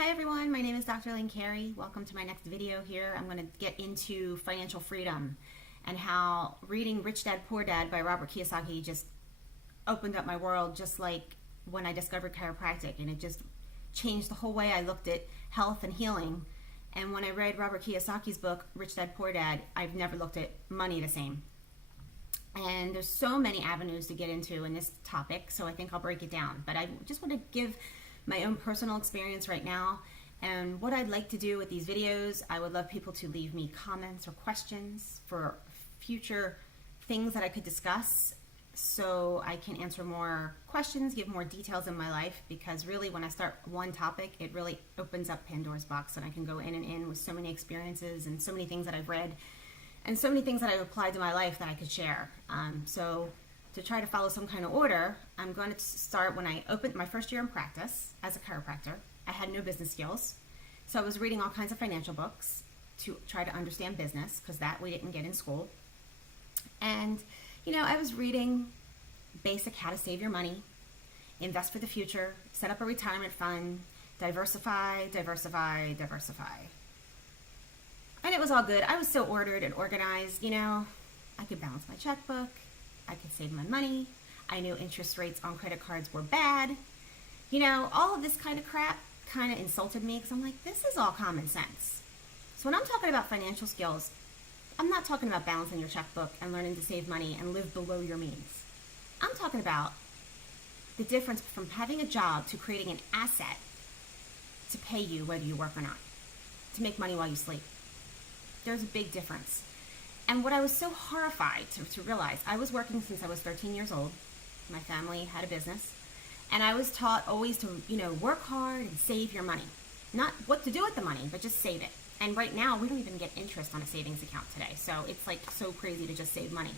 Hi everyone, my name is Dr. Lynn Carey. Welcome to my next video here. I'm going to get into financial freedom and how reading Rich Dad Poor Dad by Robert Kiyosaki just opened up my world, just like when I discovered chiropractic, and it just changed the whole way I looked at health and healing. And when I read Robert Kiyosaki's book, Rich Dad Poor Dad, I've never looked at money the same. And there's so many avenues to get into in this topic, so I think I'll break it down. But I just want to give my own personal experience right now, and what I'd like to do with these videos. I would love people to leave me comments or questions for future things that I could discuss, so I can answer more questions, give more details in my life, because really when I start one topic, it really opens up Pandora's box, and I can go in and in with so many experiences and so many things that I've read and so many things that I've applied to my life that I could share. So to try to follow some kind of order, I'm going to start when I opened my first year in practice as a chiropractor. I had no business skills, so I was reading all kinds of financial books to try to understand business, because that we didn't get in school. And I was reading basic how to save your money, invest for the future, set up a retirement fund, diversify. And it was all good. I was so ordered and organized. I could balance my checkbook, I could save my money. I knew interest rates on credit cards were bad. All of this kind of crap kind of insulted me, because I'm like, this is all common sense. So when I'm talking about financial skills, I'm not talking about balancing your checkbook and learning to save money and live below your means. I'm talking about the difference from having a job to creating an asset to pay you whether you work or not, to make money while you sleep. There's a big difference. And what I was so horrified to realize, I was working since I was 13 years old. My family had a business. And I was taught always to, work hard and save your money. Not what to do with the money, but just save it. And right now, we don't even get interest on a savings account today. So it's like so crazy to just save money.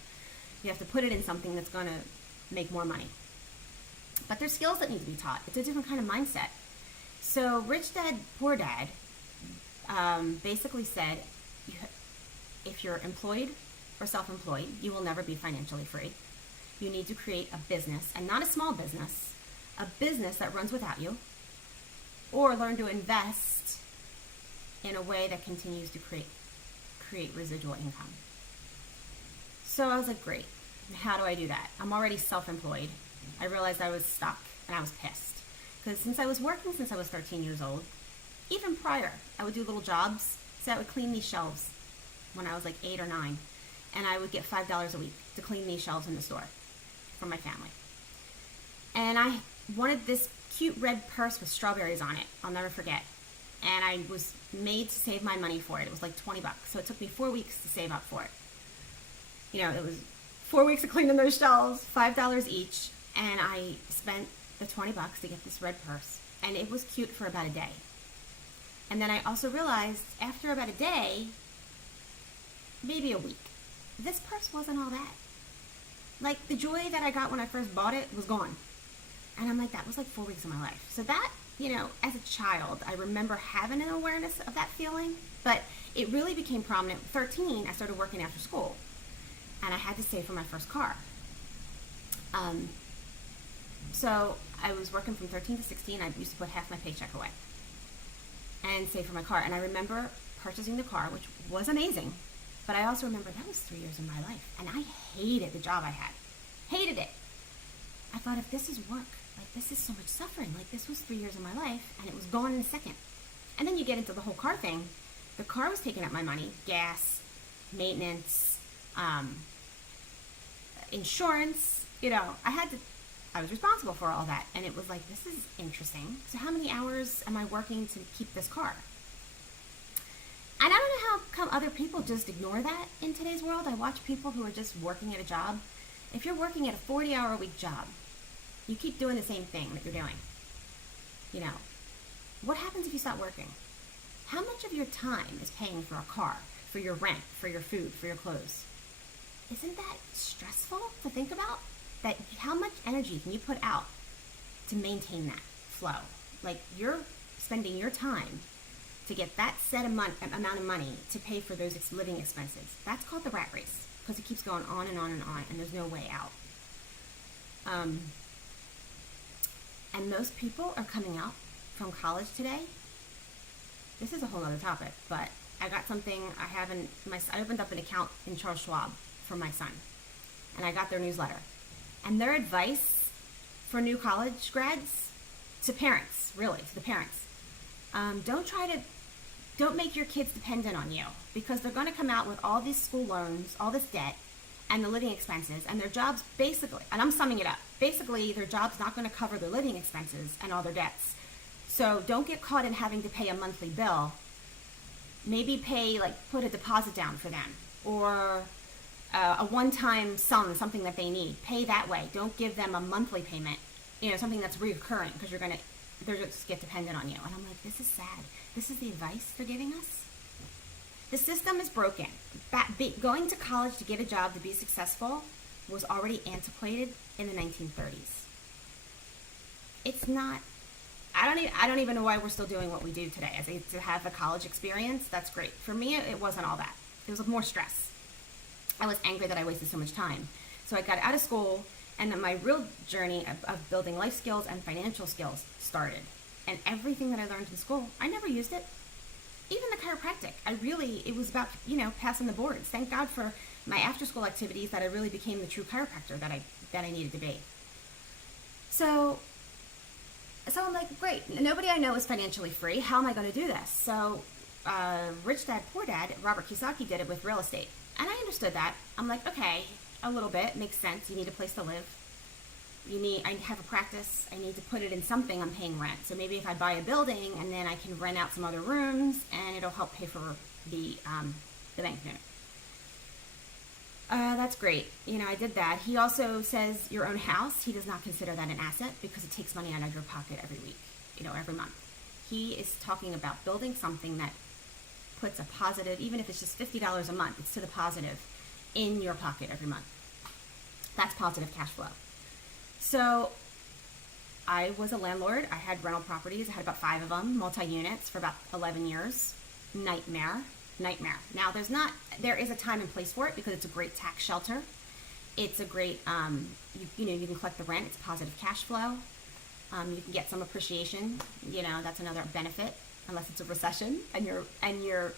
You have to put it in something that's going to make more money. But there's skills that need to be taught. It's a different kind of mindset. So Rich Dad Poor Dad basically said, if you're employed or self-employed, you will never be financially free. You need to create a business, and not a small business, a business that runs without you, or learn to invest in a way that continues to create residual income. So I was like, great, how do I do that? I'm already self-employed. I realized I was stuck, and I was pissed. Because since I was working since I was 13 years old, even prior, I would do little jobs. So I would clean these shelves when I was like 8 or 9, and I would get $5 a week to clean these shelves in the store for my family. And I wanted this cute red purse with strawberries on it. I'll never forget. And I was made to save my money for it. It was like $20. So it took me 4 weeks to save up for it. It was 4 weeks of cleaning those shelves, $5 each, and I spent the $20 to get this red purse. And it was cute for about a day. And then I also realized after about a day, maybe a week, this purse wasn't all that. Like, the joy that I got when I first bought it was gone. And I'm like, that was like 4 weeks of my life. So that, as a child, I remember having an awareness of that feeling, but it really became prominent. At 13, I started working after school, and I had to save for my first car. So I was working from 13 to 16. I used to put half my paycheck away and save for my car. And I remember purchasing the car, which was amazing. But I also remember that was 3 years of my life. And I hated the job I had. Hated it. I thought, if this is work, like, this is so much suffering. Like, this was 3 years of my life, and it was gone in a second. And then you get into the whole car thing. The car was taking up my money. Gas, maintenance, insurance. I was responsible for all that. And it was like, this is interesting. So how many hours am I working to keep this car? And I don't know how come other people just ignore that in today's world. I watch people who are just working at a job. If you're working at a 40-hour-a-week job, you keep doing the same thing that you're doing. What happens if you stop working? How much of your time is paying for a car, for your rent, for your food, for your clothes? Isn't that stressful to think about? That how much energy can you put out to maintain that flow? Like, you're spending your time to get that set amount of money to pay for those living expenses. That's called the rat race, because it keeps going on and on and on, and there's no way out. And most people are coming out from college today this is a whole other topic, but I got something. I opened up an account in Charles Schwab for my son, and I got their newsletter. And their advice for new college grads, to parents, really, to the parents, don't make your kids dependent on you, because they're going to come out with all these school loans, all this debt, and the living expenses, and their jobs basically, and I'm summing it up, basically their job's not going to cover their living expenses and all their debts. So don't get caught in having to pay a monthly bill. Maybe put a deposit down for them, or a one-time sum, something that they need. Pay that way. Don't give them a monthly payment, something that's recurring, because they're just get dependent on you. And I'm like, this is sad. This is the advice they're giving us. The system is broken. Going to college to get a job to be successful was already antiquated in the 1930s. It's not. I don't even know why we're still doing what we do today. To have a college experience, that's great. For me, it wasn't all that. It was more stress. I was angry that I wasted so much time. So I got out of school, and then my real journey of building life skills and financial skills started. And everything that I learned in school, I never used it. Even the chiropractic, it was about, passing the boards. Thank God for my after-school activities that I really became the true chiropractor that I needed to be. So I'm like, great, nobody I know is financially free. How am I going to do this? So Rich Dad, Poor Dad, Robert Kiyosaki did it with real estate. And I understood that. I'm like, okay, a little bit, makes sense. You need a place to live. I have a practice. I need to put it in something. I'm paying rent. So maybe if I buy a building and then I can rent out some other rooms, and it'll help pay for the bank unit. That's great. I did that. He also says your own house, he does not consider that an asset, because it takes money out of your pocket every week, every month. He is talking about building something that puts a positive, even if it's just $50 a month, it's to the positive in your pocket every month. That's positive cash flow. So I was a landlord. I had rental properties. I had about 5 of them, multi-units, for about 11 years. Nightmare. Now there is a time and place for it, because it's a great tax shelter. It's a great, you can collect the rent. It's positive cash flow. You can get some appreciation. That's another benefit, unless it's a recession and your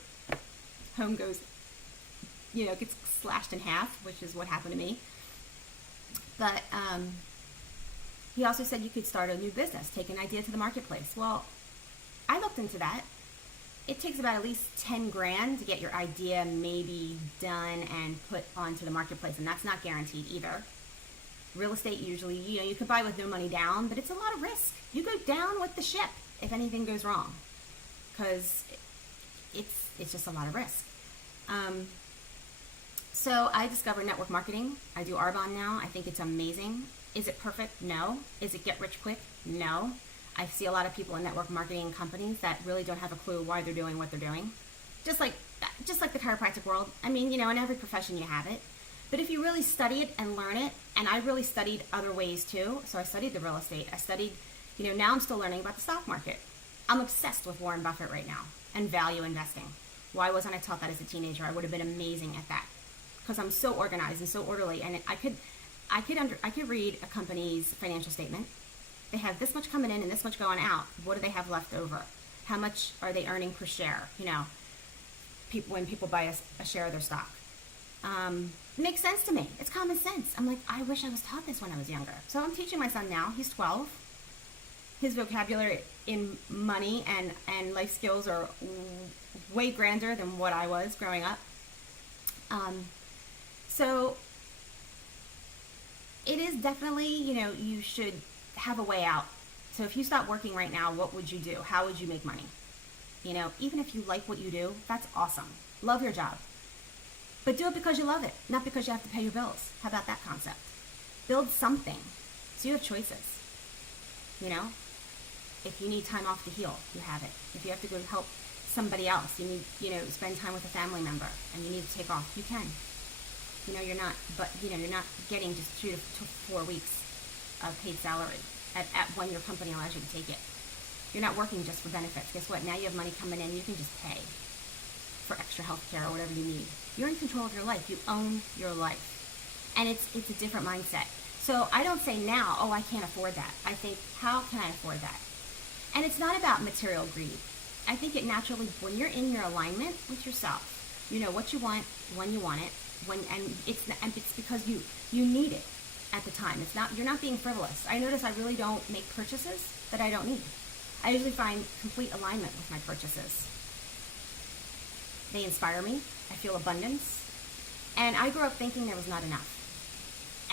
home goes, gets slashed in half, which is what happened to me. But he also said you could start a new business, take an idea to the marketplace. Well, I looked into that. It takes about at least 10 grand to get your idea maybe done and put onto the marketplace, and that's not guaranteed either. Real estate usually, you can buy with no money down, but it's a lot of risk. You go down with the ship if anything goes wrong, because it's just a lot of risk. So I discovered network marketing. I do Arbonne now. I think it's amazing. Is it perfect? No. Is it get rich quick? No. I see a lot of people in network marketing companies that really don't have a clue why they're doing what they're doing. Just like the chiropractic world. I mean, in every profession you have it. But if you really study it and learn it, and I really studied other ways too. So I studied the real estate. I studied, now I'm still learning about the stock market. I'm obsessed with Warren Buffett right now and value investing. Why wasn't I taught that as a teenager? I would have been amazing at that, because I'm so organized and so orderly, and I could read a company's financial statement. They have this much coming in and this much going out. What do they have left over? How much are they earning per share? When people buy a share of their stock. It makes sense to me. It's common sense. I'm like, I wish I was taught this when I was younger. So I'm teaching my son now. He's 12. His vocabulary in money and life skills are way grander than what I was growing up. So it is definitely, you should have a way out. So if you stop working right now, what would you do? How would you make money? Even if you like what you do, that's awesome. Love your job. But do it because you love it, not because you have to pay your bills. How about that concept? Build something so you have choices. If you need time off to heal, you have it. If you have to go help somebody else, you need, spend time with a family member, and you need to take off, you can. You're not getting just 2 to 4 weeks of paid salary at when your company allows you to take it. You're not working just for benefits. Guess what? Now you have money coming in, you can just pay for extra health care or whatever you need. You're in control of your life. You own your life. And it's a different mindset. So I don't say now, I can't afford that. I think, how can I afford that? And it's not about material greed. I think it naturally, when you're in your alignment with yourself, you know what you want, when you want it, and it's because you need it at the time. It's not, you're not being frivolous. I notice I really don't make purchases that I don't need. I usually find complete alignment with my purchases. They inspire me. I feel abundance. And I grew up thinking there was not enough.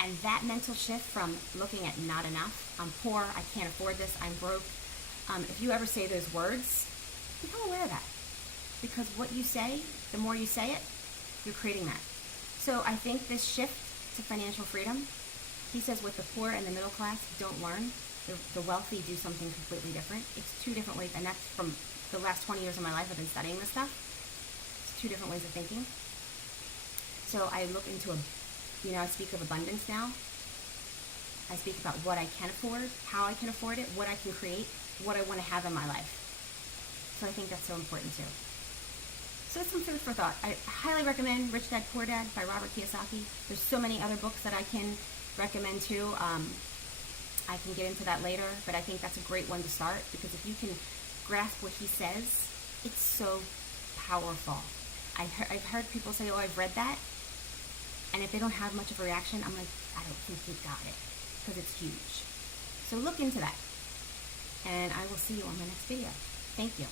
And that mental shift from looking at not enough, I'm poor, I can't afford this, I'm broke. If you ever say those words, become aware of that. Because what you say, the more you say it, you're creating that. So I think this shift to financial freedom, he says what the poor and the middle class don't learn, the wealthy do something completely different. It's two different ways, and that's from the last 20 years of my life I've been studying this stuff. It's two different ways of thinking. So I look into I speak of abundance now. I speak about what I can afford, how I can afford it, what I can create, what I want to have in my life. So I think that's so important too. So it's some food for thought. I highly recommend Rich Dad, Poor Dad by Robert Kiyosaki. There's so many other books that I can recommend too. I can get into that later, but I think that's a great one to start, because if you can grasp what he says, it's so powerful. I've heard people say, oh, I've read that. And if they don't have much of a reaction, I'm like, I don't think you got it, because it's huge. So look into that. And I will see you on my next video. Thank you.